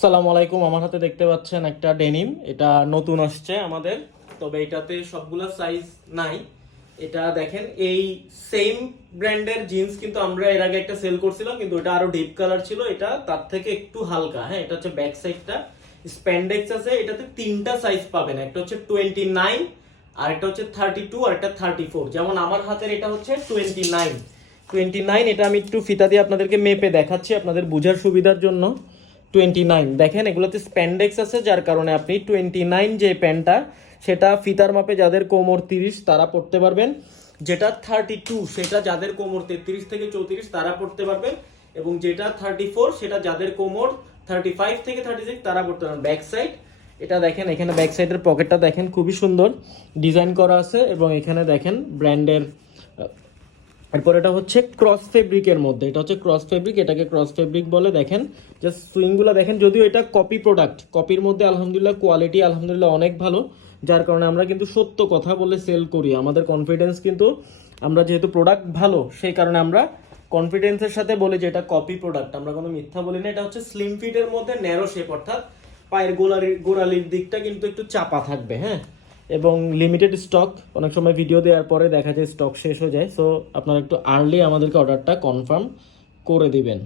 সালাম আলাইকুম। আমার হাতে দেখতে পাচ্ছেন একটা ডেনিম, এটা নতুন আসছে আমাদের, তবে এটাতে সবগুলা সাইজ নাই। এটা দেখেন, এই সেম ব্র্যান্ডের জিন্স কিন্তু আমরা এর আগে একটা সেল করছিলাম, কিন্তু এটা আরো ডিপ কালার ছিল, এটা তার থেকে একটু হালকা। হ্যাঁ, এটা হচ্ছে ব্যাক সাইডটা স্প্যান্ডেক্স আছে। এটাতে তিনটা সাইজ পাবেন, একটা হচ্ছে 29, আর একটা হচ্ছে 32, আর একটা 34। যেমন আমার হাতের এটা হচ্ছে 29। এটা আমি একটু ফিতা দিয়ে আপনাদেরকে মেপে দেখাচ্ছি আপনাদের বোঝার সুবিধার জন্য। 29 দেখেন, এগুলোতে স্প্যান্ডেক্স আছে, যার কারণে আপনি 29 যে প্যান্টটা, সেটা ফিতার মাপে যাদের কোমর 30 তারা পড়তে পারবেন। যেটা 32 সেটা যাদের কোমর 33 থেকে 34 তারা পড়তে পারবেন। এবং যেটা 34 সেটা যাদের কোমর 35 থেকে 36 তারা পড়তে পারবেন। ব্যাক সাইড এটা দেখেন, এখানে ব্যাক সাইডের পকেটটা দেখেন, খুবই সুন্দর ডিজাইন করা আছে। এবং এখানে দেখেন ব্র্যান্ডের, এরপর এটা হচ্ছে ক্রস ফেব্রিকের মধ্যে, এটা হচ্ছে ক্রস ফেব্রিক, এটাকে ক্রস ফেব্রিক বলে। দেখেন জাস্ট সুইংগুলো দেখেন, যদিও এটা কপি প্রোডাক্ট, কপির মধ্যে আলহামদুলিল্লাহ কোয়ালিটি আলহামদুলিল্লাহ অনেক ভালো, যার কারণে আমরা কিন্তু সত্য কথা বলে সেল করি। আমাদের কনফিডেন্স কিন্তু, আমরা যেহেতু প্রোডাক্ট ভালো সেই কারণে আমরা কনফিডেন্সের সাথে বলি যে এটা কপি প্রোডাক্ট, আমরা কোনো মিথ্যা বলি না। এটা হচ্ছে স্লিম ফিটের মধ্যে ন্যারো শেপ, অর্থাৎ পায়ের গোড়ালির দিকটা কিন্তু একটু চাপা থাকবে। হ্যাঁ, এবং লিমিটেড স্টক, অনেক সময় ভিডিও দেওয়ার পরে দেখা যায় স্টক শেষ হয়ে যায়। সো আপনারা একটু আর্লি আমাদেরকে অর্ডারটা কনফার্ম করে দিবেন।